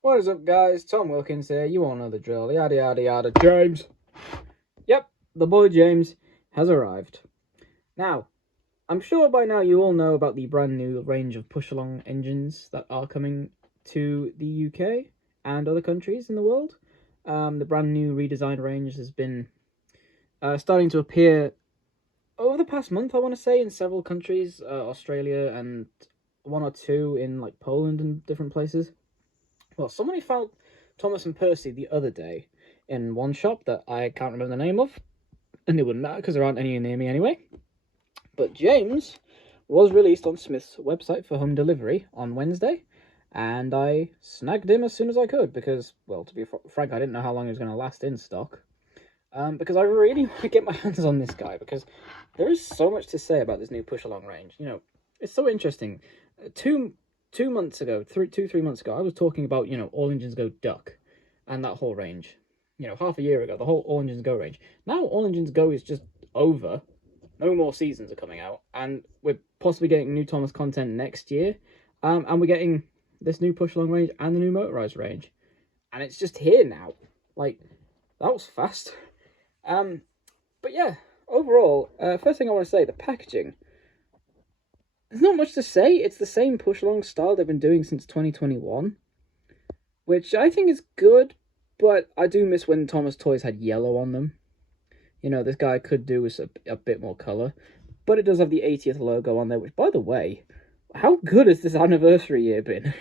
What is up, guys? Tom Wilkins here. You all know the drill. Yada yada yada. James. Yep, the boy James has arrived. Now, I'm sure by now you all know about the brand new range of push-along engines that are coming to the UK and other countries in the world. The brand new redesigned range has been starting to appear over the past month, I want to say, in several countries, Australia and one or two in like Poland and different places. Well, somebody found Thomas and Percy the other day in one shop that I can't remember the name of, and it wouldn't matter because there aren't any near me anyway. But James was released on Smith's website for home delivery on Wednesday, and I snagged him as soon as I could because, well, to be frank, I didn't know how long he was going to last in stock. Because I really want to get my hands on this guy because there is so much to say about this new push-along range. You know, it's so interesting. Two months ago, 3 months ago, I was talking about, all engines go duck and that whole range. Half a year ago, the whole all engines go range. Now all engines go is just over. No more seasons are coming out, and we're possibly getting new Thomas content next year. And we're getting this new push along range and the new motorized range, and it's just here now. Like, that was fast. But yeah, overall, first thing I want to say, the packaging. There's not much to say. It's the same push-along style they've been doing since 2021, which I think is good, but I do miss when Thomas Toys had yellow on them. This guy could do with a bit more colour, but it does have the 80th logo on there, which, by the way, how good has this anniversary year been?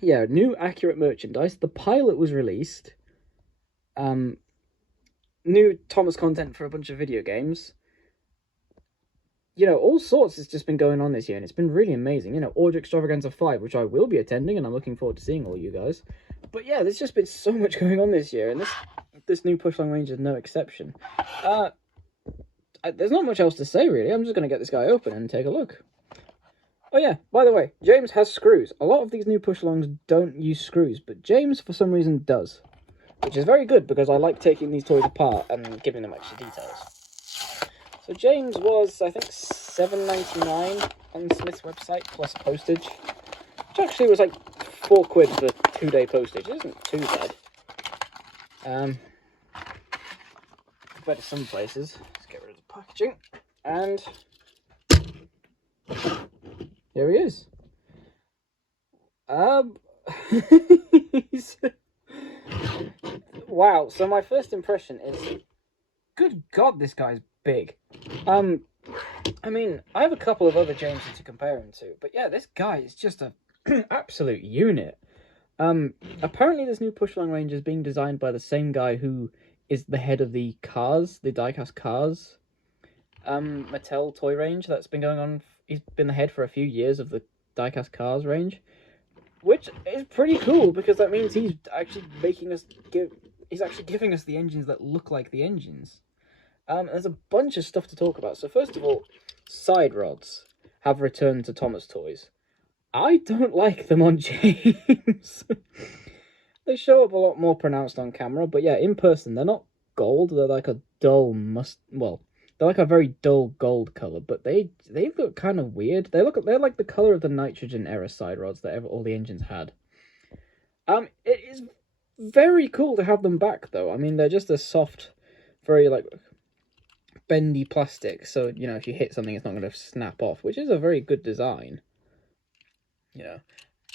Yeah, new accurate merchandise. The pilot was released. New Thomas content for a bunch of video games. All sorts has just been going on this year, and it's been really amazing. Order Extravaganza 5, which I will be attending, and I'm looking forward to seeing all you guys. But yeah, there's just been so much going on this year, and this new push-along range is no exception. There's not much else to say, really. I'm just going to get this guy open and take a look. Oh yeah, by the way, James has screws. A lot of these new push-alongs don't use screws, but James, for some reason, does. Which is very good, because I like taking these toys apart and giving them extra details. So James was, I think, $7.99 on Smith's website, plus postage. Which actually was like £4 for 2-day postage. It isn't too bad. Compared to some places. Let's get rid of the packaging. And here he is. Wow, so my first impression is, good God, this guy's big. I mean, I have a couple of other Jameses to compare him to, but yeah, this guy is just a absolute unit. Apparently this new push-along range is being designed by the same guy who is the head of the die-cast Cars, Mattel toy range that's been going on. He's been the head for a few years of the die-cast Cars range, which is pretty cool because that means he's actually he's actually giving us the engines that look like the engines. There's a bunch of stuff to talk about. So first of all, side rods have returned to Thomas Toys. I don't like them on James. They show up a lot more pronounced on camera, but yeah, in person, they're not gold. They're like a dull they're like a very dull gold color, but they look kind of weird. They're like the color of the nitrogen era side rods that all the engines had. It is very cool to have them back, though. I mean, they're just a soft, very like bendy plastic, so if you hit something, it's not going to snap off, which is a very good design.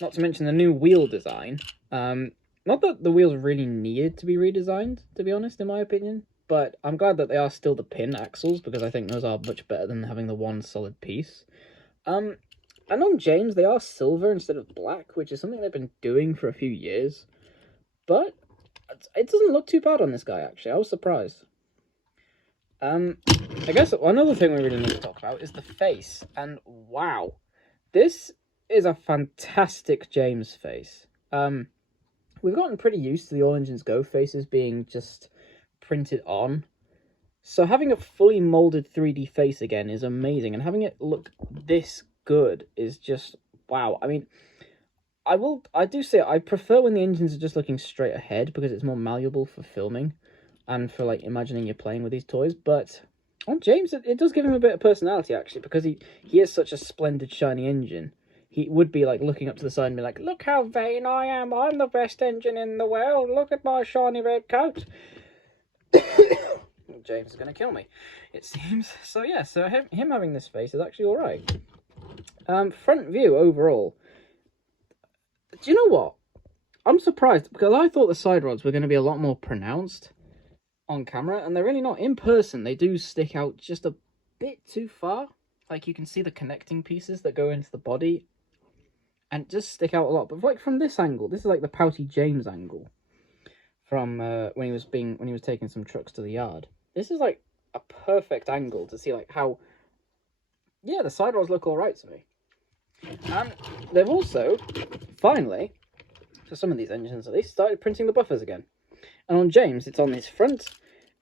Not to mention the new wheel design. Not that the wheels really needed to be redesigned, to be honest, in my opinion, but I'm glad that they are still the pin axles, because I think those are much better than having the one solid piece. And on James, they are silver instead of black, which is something they've been doing for a few years, but it doesn't look too bad on this guy, actually. I was surprised. I guess another thing we really need to talk about is the face, and wow, this is a fantastic James face. We've gotten pretty used to the All Engines Go faces being just printed on, so having a fully molded 3D face again is amazing, and having it look this good is just wow. I mean, I do say I prefer when the engines are just looking straight ahead because it's more malleable for filming and for like imagining you're playing with these toys, but on James it does give him a bit of personality actually, because he is such a splendid shiny engine. he would be like looking up to the side and be like, "Look how vain I am! I'm the best engine in the world. Look at my shiny red coat." James is gonna kill me, it seems. So yeah, so him having this face is actually all right. Front view overall. Do you know what? I'm surprised because I thought the side rods were going to be a lot more pronounced on camera, and they're really not. In person, they do stick out just a bit too far. Like, you can see the connecting pieces that go into the body and just stick out a lot. But like from this angle, this is like the Pouty James angle from when he was taking some trucks to the yard. This is like a perfect angle to see like how, yeah, the side rods look all right to me. And they've also finally, for some of these engines at least, started printing the buffers again. And on James, it's on his front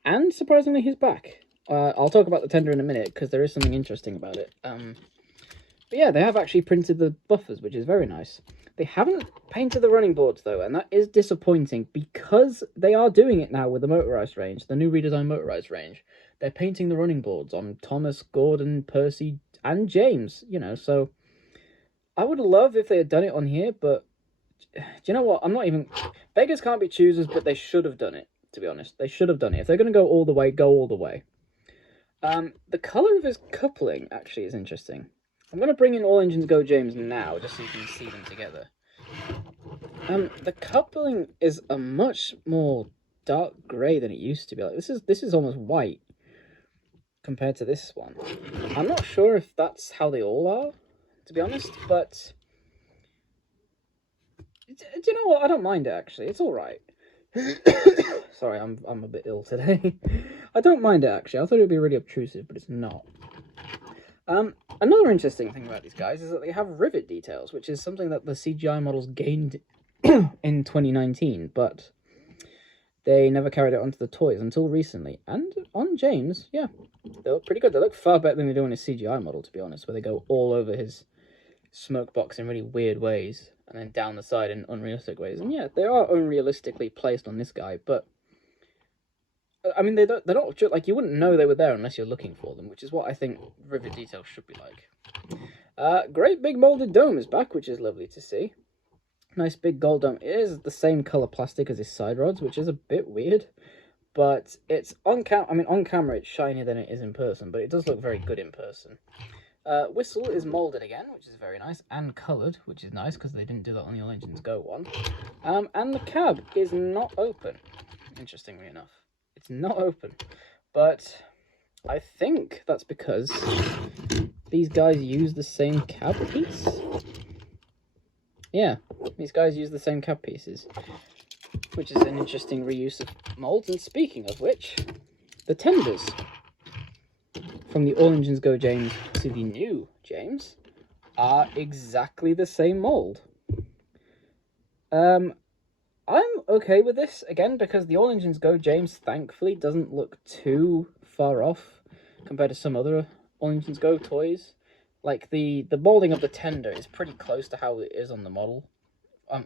and surprisingly his back. I'll talk about the tender in a minute because there is something interesting about it. But yeah, they have actually printed the buffers, which is very nice. They haven't painted the running boards though, and that is disappointing because they are doing it now with the motorized range, the new redesigned motorized range. They're painting the running boards on Thomas, Gordon, Percy, and James, you know, so I would love if they had done it on here, but do you know what? I'm not even... Beggars can't be choosers, but they should have done it, to be honest. They should have done it. If they're going to go all the way, go all the way. The colour of his coupling, actually, is interesting. I'm going to bring in All Engines Go James now, just so you can see them together. The coupling is a much more dark grey than it used to be. Like, this is almost white compared to this one. I'm not sure if that's how they all are, to be honest, but... Do you know what? I don't mind it, actually. It's alright. Sorry, I'm a bit ill today. I don't mind it, actually. I thought it would be really obtrusive, but it's not. Another interesting thing about these guys is that they have rivet details, which is something that the CGI models gained in 2019, but they never carried it onto the toys until recently. And on James, yeah, they look pretty good. They look far better than they do on his CGI model, to be honest, where they go all over his smoke box in really weird ways, and then down the side in unrealistic ways. And yeah, they are unrealistically placed on this guy, but I mean, they're not just, like, you wouldn't know they were there unless you're looking for them, which is what I think rivet details should be like. Great big molded dome is back, which is lovely to see. Nice big gold dome. It is the same color plastic as his side rods, which is a bit weird, but it's on camera it's shinier than it is in person, but it does look very good in person. Whistle is molded again, which is very nice, and coloured, which is nice because they didn't do that on the All Engines Go one. And the cab is not open, interestingly enough. It's not open, but I think that's because these guys use the same cab piece. Yeah, these guys use the same cab pieces, which is an interesting reuse of molds. And speaking of which, the tenders from the All Engines Go James to the new James are exactly the same mold. I'm okay with this, again, because the All Engines Go James, thankfully, doesn't look too far off compared to some other All Engines Go toys. Like, the molding of the tender is pretty close to how it is on the model.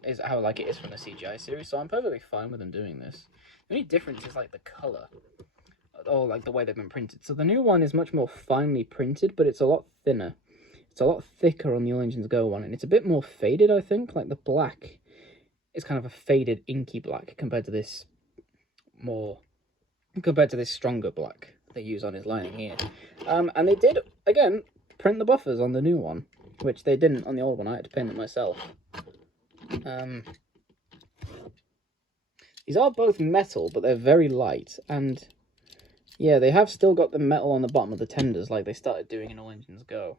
Is how, like, it is from the CGI series, so I'm perfectly fine with them doing this. The only difference is, like, the colour. Or, like, the way they've been printed. So the new one is much more finely printed, but it's a lot thinner. It's a lot thicker on the All Engines Go one, and it's a bit more faded, I think. Like, the black is kind of a faded, inky black compared to this stronger black they use on his lining here. And they did, again, print the buffers on the new one, which they didn't on the old one. I had to paint them myself. These are both metal, but they're very light, and yeah, they have still got the metal on the bottom of the tenders like they started doing in All Engines Go.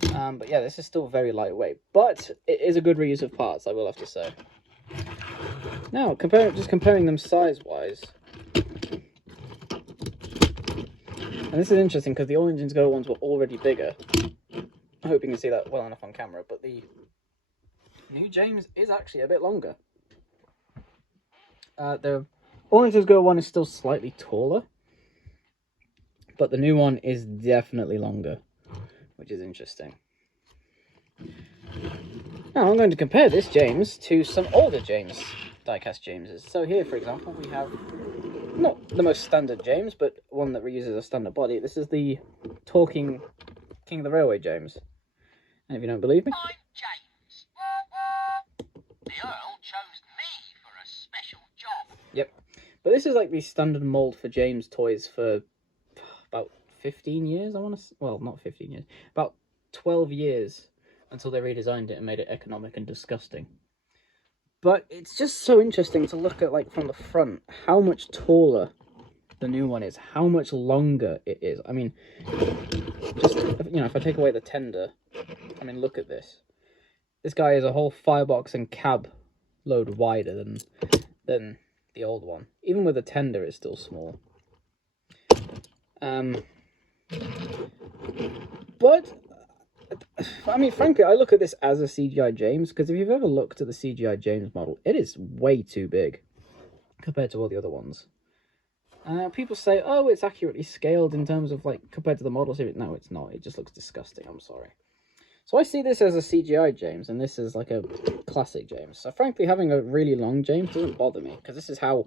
But yeah, this is still very lightweight, but it is a good reuse of parts, I will have to say. Now, comparing them size-wise, and this is interesting because the All Engines Go ones were already bigger. I hope you can see that well enough on camera, but the new James is actually a bit longer. The All Engines Go one is still slightly taller, but the new one is definitely longer, which is interesting. Now I'm going to compare this James to some older James diecast Jameses. So here, for example, we have not the most standard James, but one that reuses a standard body. This is the Talking King of the Railway James. And if you don't believe me... I'm James. The Earl chose me for a special job. Yep. But this is like the standard mould for James toys for about 15 years, I want to... Well, not 15 years. About 12 years until they redesigned it and made it economic and disgusting. But it's just so interesting to look at, like, from the front, how much taller the new one is, how much longer it is. I mean, just, you know, if I take away the tender, I mean, look at this. This guy is a whole firebox and cab load wider than the old one. Even with the tender, it's still small. But, I mean, frankly, I look at this as a CGI James, because if you've ever looked at the CGI James model, it is way too big compared to all the other ones. People say, oh, it's accurately scaled in terms of, like, compared to the model series. No, it's not. It just looks disgusting. I'm sorry. So I see this as a CGI James, and this is like a classic James. So frankly, having a really long James doesn't bother me, because this is how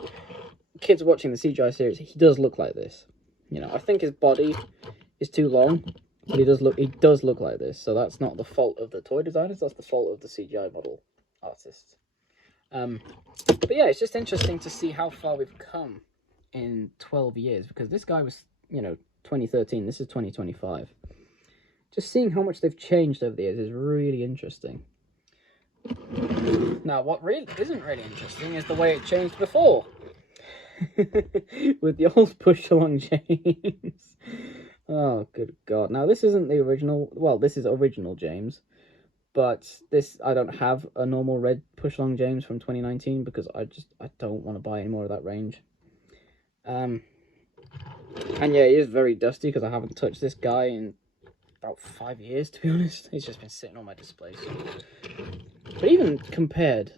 kids watching the CGI series, he does look like this. You know, I think his body is too long, but he does look like this. So that's not the fault of the toy designers, that's the fault of the CGI model artists. But yeah, it's just interesting to see how far we've come in 12 years, because this guy was, you know, 2013, this is 2025. Just seeing how much they've changed over the years is really interesting. Now, what really isn't really interesting is the way it changed before. With the old push-along James. Oh, good God. Now, this isn't the original... Well, this is original James. But this, I don't have a normal red push-along James from 2019 because I don't want to buy any more of that range. And yeah, he is very dusty because I haven't touched this guy in about 5 years, to be honest. He's just been sitting on my display. But even compared,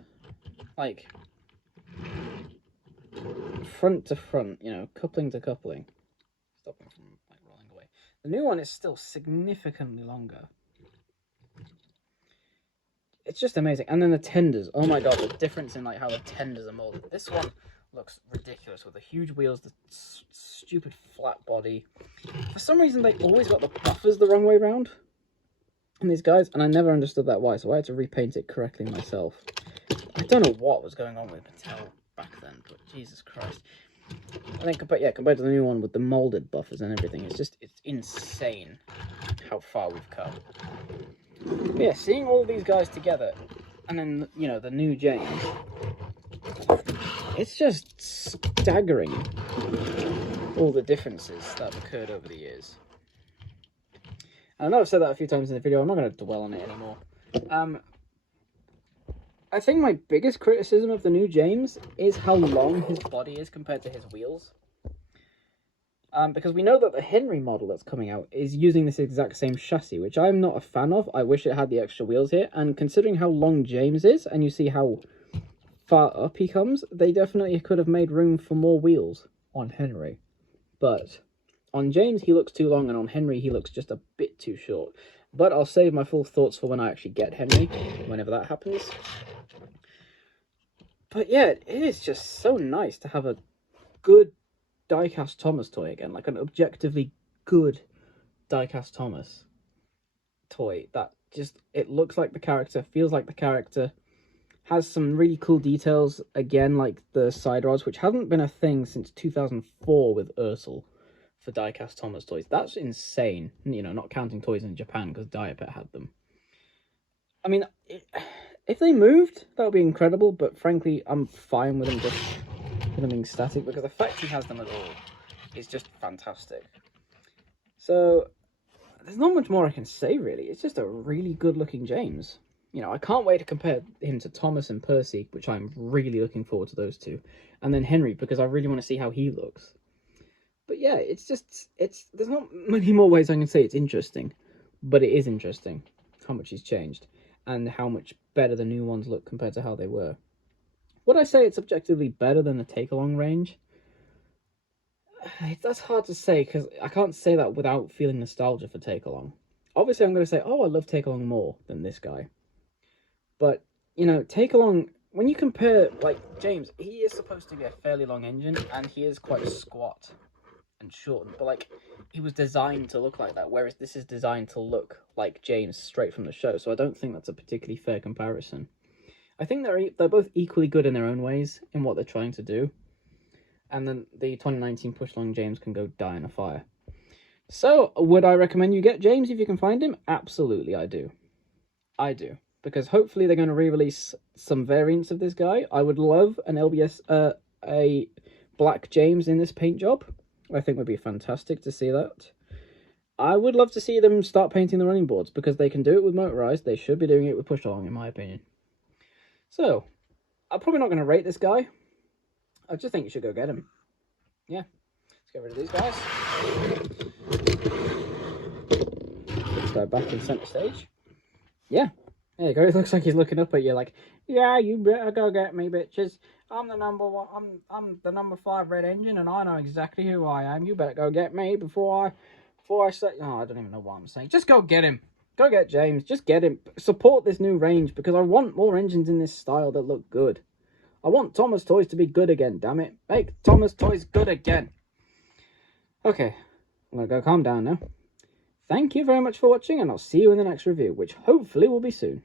like, front to front, you know, coupling to coupling, stop him from, like, rolling away. The new one is still significantly longer. It's just amazing. And then the tenders, oh my God, the difference in, like, how the tenders are molded. This one looks ridiculous with the huge wheels, the stupid flat body. For some reason, they always got the buffers the wrong way around in these guys, and I never understood that why, so I had to repaint it correctly myself. I don't know what was going on with Mattel back then, but Jesus Christ. I think, compared to the new one with the molded buffers and everything, it's insane how far we've come. But yeah, seeing all these guys together, and then, you know, the new James, it's just staggering, all the differences that have occurred over the years. And I know I've said that a few times in the video, I'm not going to dwell on it anymore. I think my biggest criticism of the new James is how long his body is compared to his wheels. Because we know that the Henry model that's coming out is using this exact same chassis, which I'm not a fan of. I wish it had the extra wheels here, and considering how long James is, and you see how far up he comes, they definitely could have made room for more wheels on Henry. But on James, he looks too long, and on Henry, he looks just a bit too short. But I'll save my full thoughts for when I actually get Henry, whenever that happens. But yeah, it is just so nice to have a good die-cast Thomas toy again, like an objectively good die-cast Thomas toy that just, it looks like the character, feels like the character, has some really cool details, again, like the side rods, which hasn't been a thing since 2004 with Ursel for die-cast Thomas toys. That's insane, you know, not counting toys in Japan, because Diapet had them. I mean, if they moved, that would be incredible, but frankly, I'm fine with them just being static, because the fact he has them at all is just fantastic. So, there's not much more I can say, really. It's just a really good-looking James. You know, I can't wait to compare him to Thomas and Percy, which I'm really looking forward to those two. And then Henry, because I really want to see how he looks. But yeah, there's not many more ways I can say it's interesting. But it is interesting how much he's changed. And how much better the new ones look compared to how they were. Would I say it's objectively better than the take-along range? That's hard to say, because I can't say that without feeling nostalgia for take-along. Obviously, I'm going to say, oh, I love take-along more than this guy. But, you know, take-along, when you compare, like, James, he is supposed to be a fairly long engine, and he is quite squat and shortened, but like he was designed to look like that, whereas this is designed to look like James straight from the show. So I don't think that's a particularly fair comparison. I think they're both equally good in their own ways in what they're trying to do. And then the 2019 Push Along James can go die in a fire. So, would I recommend you get James if you can find him? Absolutely, I do. I do. Because hopefully they're going to re-release some variants of this guy. I would love an LBS, a black James in this paint job. I think would be fantastic to see that. I would love to see them start painting the running boards, because they can do it with motorized. They should be doing it with push along, in my opinion. So, I'm probably not going to rate this guy. I just think you should go get him. Yeah. Let's get rid of these guys. Put this guy back in center stage. Yeah. There you go. It looks like he's looking up at you like, yeah, you better go get me, bitches. I'm the number one. I'm the number 5 red engine, and I know exactly who I am. You better go get me before I say. Oh, I don't even know what I'm saying. Just go get him. Go get James. Just get him. Support this new range, because I want more engines in this style that look good. I want Thomas Toys to be good again. Damn it! Make Thomas Toys good again. Okay, I'm gonna go calm down now. Thank you very much for watching, and I'll see you in the next review, which hopefully will be soon.